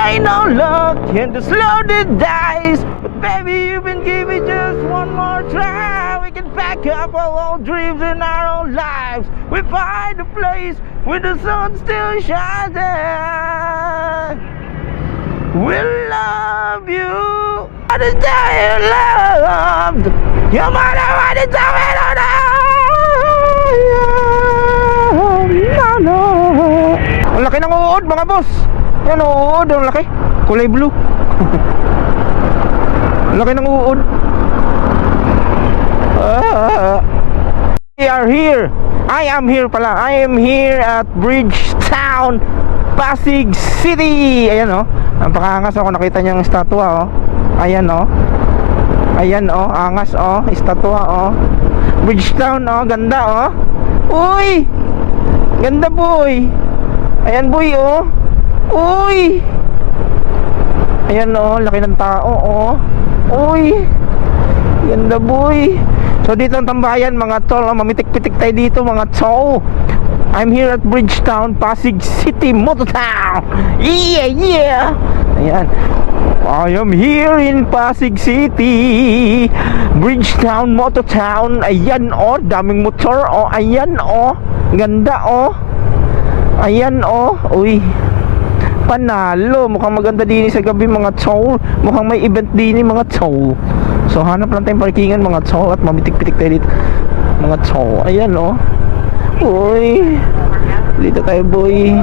ain't no luck and to slow the dice. But baby, you can give it just one more try. We can pack up all old dreams in our own lives. We find a place where the sun still shines. We'll love you. What is that you loved? You might have wanted to it or not. No. Ang laki ng uod mga boss. Yan uod, ang laki. Kulay blue. Ang laki ng uod. We are here. I am here pala. I am here at Bridgetown, Pasig City. Ayan oh. Ang pakangas ako, nakita niyo yung estatwa oh. Ayan oh. Ayan oh, angas oh, estatwa oh. Bridgetown oh, ganda oh. Uy! Ganda boy. Ayan boy oh. Uy! Ayan oh, laki ng tao oh. Uy! Ganda boy. So dito ang tambayan mga tol oh. Mamitik-pitik tayo dito mga tol. I'm here at Bridgetown, Pasig City, Mototown. Yeah, yeah. Ayan. I am here in Pasig City, Bridgetown, Mototown. Ayan oh, daming motor oh. Ayan oh, ganda oh. Ayan oh. Uy, panalo. Mukhang maganda din sa gabi mga tol. Mukhang may event din mga tol. So hanap lang tayong parkingan mga tol at mamitik-pitik tayo dito mga tol. Ayan oh. Uy, dito tayo boy.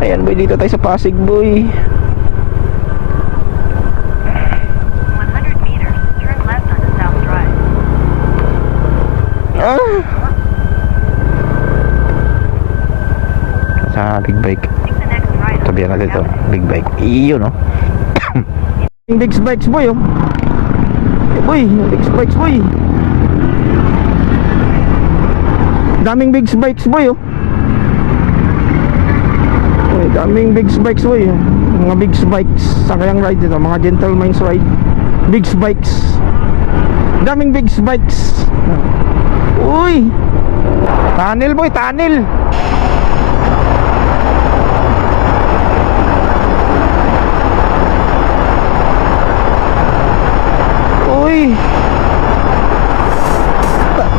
Ayan boy, dito tayo sa Pasig boy. 100 meters, turn left on the South Drive. Sa big bike. Take the next right. Tabihan natin ito, big bike. Iyo no. Big bikes boy oh. Boy, big bikes boy. Daming big bikes boy oh. Uy, daming big bikes boy. Mga big bikes sa kayang ride dito, mga gentleman's ride. Big bikes. Daming big bikes. Uy. Tunnel boy, tunnel. Uy.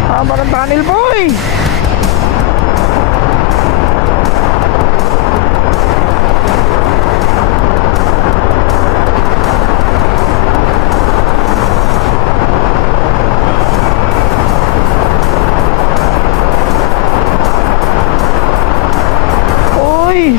Tama ng tunnel boy. Uy.